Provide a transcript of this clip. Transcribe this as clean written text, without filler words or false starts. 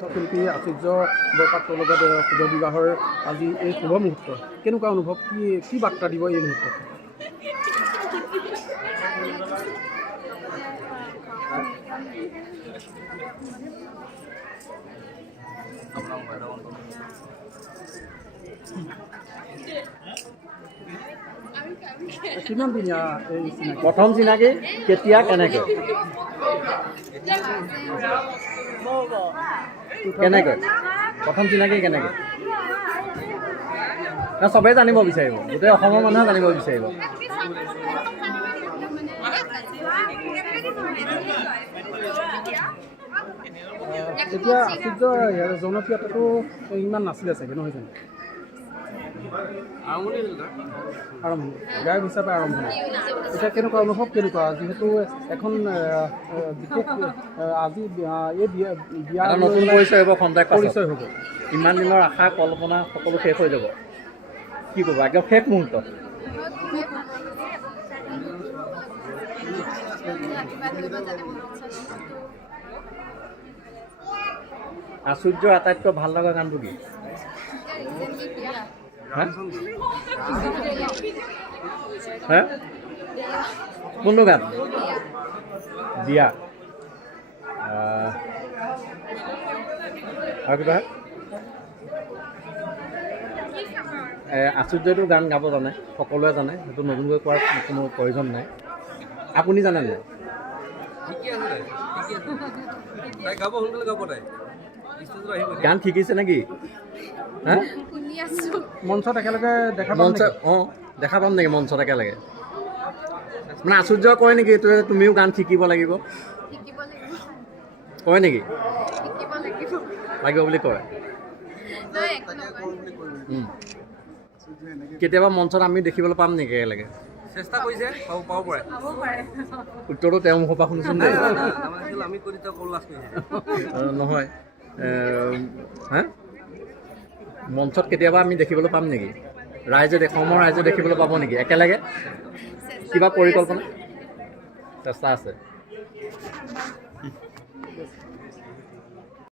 শিল্পী আচাৰ্য বৰপাত্ৰৰ লগত শুভ বিবাহৰ আজি এই শুভ মুহূৰ্ত কেনেকুৱা অনুভৱ কি বাৰ্তা দিব এই মুহূৰ্তত? কিমান দিনীয়া এই চিনাকি? প্ৰথম চিনাকি কেতিয়া কেনেকৈ প্ৰথম চিনাকি কেনেকৈ চবেই জানিব বিচাৰিব, গোটেই অসমৰ মানুহে জানিব বিচাৰিব। এতিয়া আচাৰ্য জনপ্ৰিয়তাটো ইমান নাছিলে চাগে, নহয় জানো? আৰম্ভণি গায়ক হিচাপে আৰম্ভণি। এতিয়া কেনেকুৱা অনুভৱ কেনেকুৱা, যিহেতু এখন বিশেষ আজি এই বিয়া নতুন পৰিচয় হ'ব, খন্তেক পৰিচয় হ'ব। ইমান দিনৰ আশা কল্পনা সকলো শেষ হৈ যাব। কি ক'বা একদম শেষ মুহূৰ্ত? আচাৰ্যৰ আটাইতকৈ ভাল লগা গানটো কি? কোনটো গান? দিয়া। আৰু কিবা আচাৰ্যটো গান গাব জানে, সকলোৱে জানে, সেইটো নতুনকৈ কোৱাৰ কোনো প্ৰয়োজন নাই। আপুনি জানে নাই? গান শিকিছে নেকি? মঞ্চত একেলগে দেখা দেখা পাম নেকি মঞ্চত একেলগে? মানে আচাৰ্য কয় নেকি তুমিও গান শিকিব লাগিব? কয় নেকি? লাগিব বুলি কয়। কেতিয়াবা মঞ্চত আমি দেখিবলৈ পাম নেকি একেলগে? চেষ্টা কৰিছে, পাব পাৰে। উত্তৰটো তেওঁৰ মুখৰ পৰা শুনিছোঁ দেই। নহয় মঞ্চত কেতিয়াবা আমি দেখিবলৈ পাম নেকি? অসমৰ ৰাইজে দেখিবলৈ পাব নেকি একেলগে? কিবা পৰিকল্পনা চেষ্টা আছে?